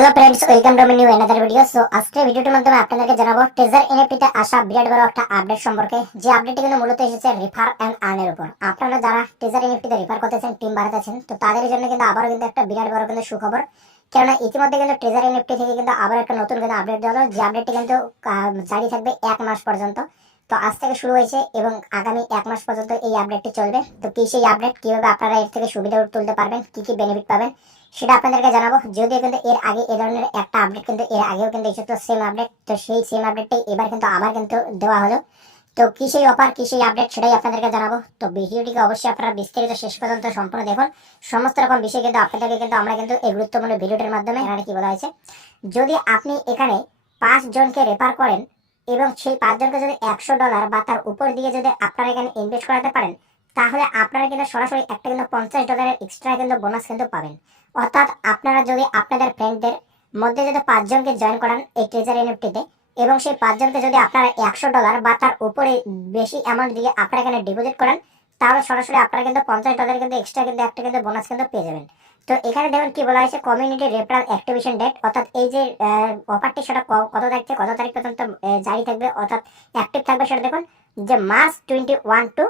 Hello friends, welcome to my new another video. So আজকের ভিডিওটির মাধ্যমে আপনাদেরকে জানাবো ট্রেজার এনএফটি তে আসা বিরাট বড় একটা আপডেট সম্পর্কে। যে আপডেটটি কিন্তু মূলত এসেছে রেফার এন্ড আর্নের উপর। আপনারা যারা ট্রেজার এনএফটি তে রেফার করতেছেন, টিম বাড়াতেছেন, তো তাদের জন্য কিন্তু আবারও কিন্তু একটা বিরাট বড় কিন্তু সুখবর। কেননা ইতিমধ্যে কিন্তু ট্রেজার এনএফটি থেকে কিন্তু আবার একটা নতুন কিন্তু আপডেট দেওয়া হলো, যে আপডেটটি কিন্তু জারি থাকবে 1 মাস পর্যন্ত। তো আজ থেকে শুরু হয়েছে এবং আগামী 1 মাস পর্যন্ত এই আপডেটটি চলবে। তো কি সেই আপডেট, কিভাবে আপনারা এর থেকে সুবিধা তুলতে পারবেন, কি কি বেনিফিট পাবেন সেটা আপনাদেরকে জানাবো। যদিও কিন্তু এর আগে এই ধরনের একটা আপডেট কিন্তু এর আগেও কিন্তু এসেছিল, সেম আপডেট। তো সেই সেম আপডেটটাই এবার কিন্তু আবার কিন্তু দেওয়া হলো। তো কি সেই অফার, কি সেই আপডেট, সেটাই আপনাদেরকে জানাবো। তো ভিডিওটিকে অবশ্যই আপনারা বিস্তারিত শেষ পর্যন্ত সম্পূর্ণ দেখুন। সমস্ত রকম বিষয় কিন্তু আপনাদেরকে কিন্তু আমরা কিন্তু এই গুরুত্বপূর্ণ ভিডিওটির মাধ্যমে এখানে কি বলা হয়েছে, যদি আপনি এখানে 5 জনকে রেফার করেন এবং সেই 5 জনকে যদি $100 বা তার উপর দিয়ে যদি আপনারা এখানে ইনভেস্ট করাতে পারেন, তাহলে আপনারা কিন্তু সরাসরি একটা কিন্তু $50 এক্সট্রা কিন্তু বোনাস কিন্তু পাবেন। অর্থাৎ আপনারা যদি আপনাদের ফ্রেন্ডদের মধ্যে যদি 5 জনকে জয়েন করান এই ট্রেজার এনএফটিতে, এবং সেই 5 জনকে যদি আপনারা $100 বা তার উপরে বেশি অ্যামাউন্ট দিয়ে আপনারা এখানে ডিপোজিট করেন, তাহলে সরাসরি আপনারা কিন্তু $50 কিন্তু এক্সট্রা কিন্তু একটা কিন্তু বোনাস কিন্তু পেয়ে যাবেন। তো এখানে দেখুন কি বলা হয়েছে, কমিউনিটি রেফারেল অ্যাক্টিভেশন ডেট, অর্থাৎ এই যে অফারটি সেটা কত তারিখ থেকে কত তারিখ পর্যন্ত জারি থাকবে, অর্থাৎ অ্যাক্টিভ থাকবে, সেটা দেখুন যে March 21 টু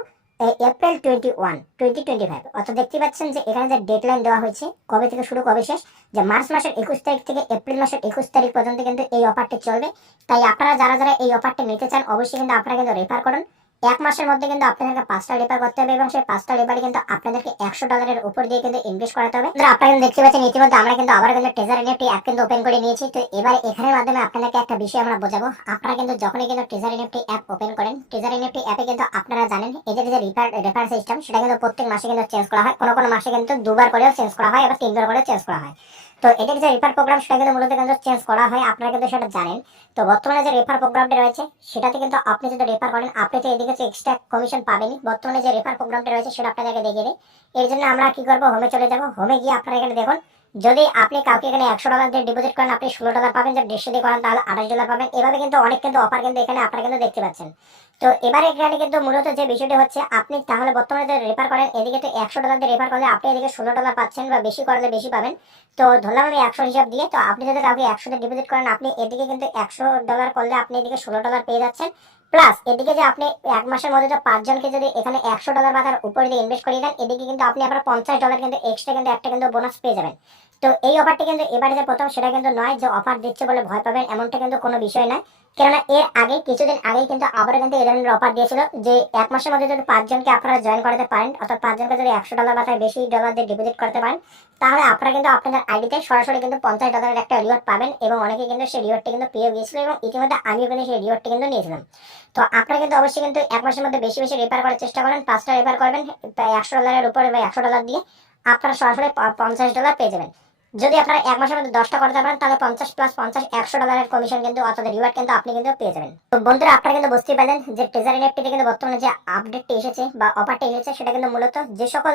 এপ্রিল 21, 2025। অর্থাৎ দেখতে পাচ্ছেন যে এখানে যে ডেডলাইন দেওয়া হয়েছে, কবে থেকে শুরু কবে শেষ, যে মার্চ মাসের 21 তারিখ থেকে এপ্রিল মাসের 21 তারিখ পর্যন্ত কিন্তু এই অফারটি চলবে। তাই আপনারা যারা যারা এই অফারটি নিতে চান, অবশ্যই কিন্তু আপনারা কিন্তু রেফার করুন। 1 মাসের মধ্যে কিন্তু আপনাদেরকে 5টা রেফার করতে হবে এবং সেই 5টা রেফারে কিন্তু আপনাদেরকে $100 উপর দিয়ে কিন্তু ইনভেস্ট করাতে হবে। আপনারা কিন্তু দেখতে পাচ্ছেন ইতিমধ্যে আমরা কিন্তু আবার কিন্তু ট্রেজার এনএফটি অ্যাপ কিন্তু ওপেন করে নিয়েছি। তো এবারে এখানের মাধ্যমে আপনাদেরকে একটা বিষয় আমরা বোঝাবো। আপনারা কিন্তু যখনই কিন্তু ট্রেজার এনএফটি অ্যাপ ওপেন করেন, ট্রেজার এনএফটি অ্যাপে কিন্তু আপনারা জানেন এদের যে রেফার সিস্টেম, সেটা কিন্তু প্রত্যেক মাসে কিন্তু চেঞ্জ করা হয়। কোনো কোনো মাসে কিন্তু 2বার করেও চেঞ্জ করা হয়, আবার 3বার করেও চেঞ্জ করা হয়। তো এদের যে রেফার প্রোগ্রাম, সেটা কিন্তু মূলত কিন্তু চেঞ্জ করা হয়, আপনারা কিন্তু সেটা জানেন। তো বর্তমানে যে রেফার প্রোগ্রামটা রয়েছে, সেটাতে কিন্তু আপনি যদি রেফার করেন, আপনি তো এদিকে এক্সট্রা কমিশন পাবেনই। বর্তমানে যে রেফার প্রোগ্রামটা রয়েছে সেটা আপনাদেরকে দেখিয়ে দিই। এর জন্য আমরা কি করবো, হোমে চলে যাবো। হোমে গিয়ে আপনারা এখানে দেখুন, যদি আপনি কাউকে এখানে $100 দিয়ে ডিপোজিট করেন, আপনি $16 পাবেন। যদি 150 দিয়ে করেন তাহলে $28 পাবেন। এভাবে কিন্তু অনেক কিন্তু অফার কিন্তু এখানে আপনারা কিন্তু দেখতে পাচ্ছেন। তো এবারে এখানে কিন্তু মূলত যে বিষয়টি হচ্ছে, আপনি তাহলে বর্তমানে যদি রেফার করেন, এদিকে তো $100 দিয়ে রেফার করলে আপনি এদিকে $16 পাচ্ছেন, বা বেশি করলে বেশি পাবেন। তো ধরলাম আমি 100 হিসাব দিয়ে, তো আপনি যদি কাউকে 100 দিয়ে ডিপোজিট করেন, আপনি এদিকে কিন্তু $100 করলে আপনি এদিকে $16 পেয়ে যাচ্ছেন। প্লাস এদিকে যে আপনি 1 মাসের মধ্যে 5 জনকে যদি এখানে $100 বা তার উপরে দিয়ে ইনভেস্ট করিয়ে দেন, এদিকে কিন্তু আপনি আবার $50 কিন্তু এক্সট্রা কিন্তু একটা কিন্তু বোনাস পেয়ে যাবেন। তো এই অফারটি কিন্তু এবারে যে প্রথম, সেটা কিন্তু নয় যে অফার দিচ্ছে বলে ভয় পাবেন, এমনটা কিন্তু কোনো বিষয় নয়। কেননা এর আগে কিছুদিন আগেই কিন্তু আবারও কিন্তু এই ধরনের অফার দিয়েছিল, যে 1 মাসের মধ্যে যদি 5 জনকে আপনারা জয়েন করাতে পারেন, অর্থাৎ 5 জনকে যদি $100 বা তার বেশি ডলার দিয়ে ডিপোজিট করতে পারেন, তাহলে আপনারা কিন্তু আপনাদের আইডিতে সরাসরি কিন্তু $50 একটা রিওয়ার্ড পাবেন। এবং অনেকে কিন্তু সেই রিওয়ার্ডটি কিন্তু পেয়ে গিয়েছিল, এবং ইতিমধ্যে আমিও কিন্তু সেই রিওয়ার্ডটি কিন্তু নিয়েছিলাম। তো আপনারা কিন্তু অবশ্যই কিন্তু 1 মাসের মধ্যে বেশি বেশি রেফার করার চেষ্টা করেন। 5টা রেফার করবেন $100 উপরে, বা $100 দিয়ে আপনারা সরাসরি $50 পেয়ে যাবেন। যদি আপনারা 1 মাসের মধ্যে 10টা করতে পারেন, তাহলে 50 প্লাস 50 $100 কমিশন কিন্তু, অর্থাৎ রিওয়ার্ড কিন্তু আপনি কিন্তু পেয়ে যাবেন। তো বন্ধুরা, আপনারা কিন্তু বুঝতেই পারলেন যে ট্রেজার এনএফটি কিন্তু বর্তমানে যে আপডেটটি এসেছে বা অফারটি এসেছে, সেটা কিন্তু মূলত যে সকল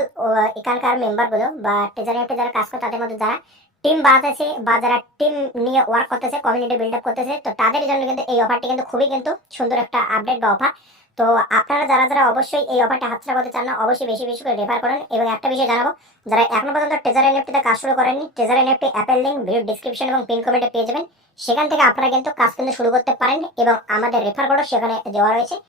এখানকার মেম্বারগুলো বা ট্রেজার এনএফটি যারা কাজ করে, তাদের মধ্যে যারা টিম বানাতেছে বা যারা টিম নিয়ে ওয়ার্ক করতেছে, কমিউনিটি বিল্ড আপ করতেছে, তো তাদের জন্য কিন্তু এই অফারটি কিন্তু খুবই কিন্তু সুন্দর একটা আপডেট বা অফার। তো আপনারা যারা যারা অবশ্যই এই অফারটা হাতছাড়া করতে চান না, অবশ্যই বেশি বেশি করে রেফার করেন। এবং একটা বিষয় জানাবো, যারা এখনো পর্যন্ত ট্রেজার এনএফটিতে কাজ শুরু করেননি, ট্রেজার এনএফটি অ্যাপের লিঙ্ক ভিডিও ডিসক্রিপশন এবং পিন কমেন্টে পেয়ে যাবেন। সেখান থেকে আপনারা কিন্তু কাজ কিন্তু শুরু করতে পারেন, এবং আমাদের রেফার কোডও সেখানে দেওয়া রয়েছে।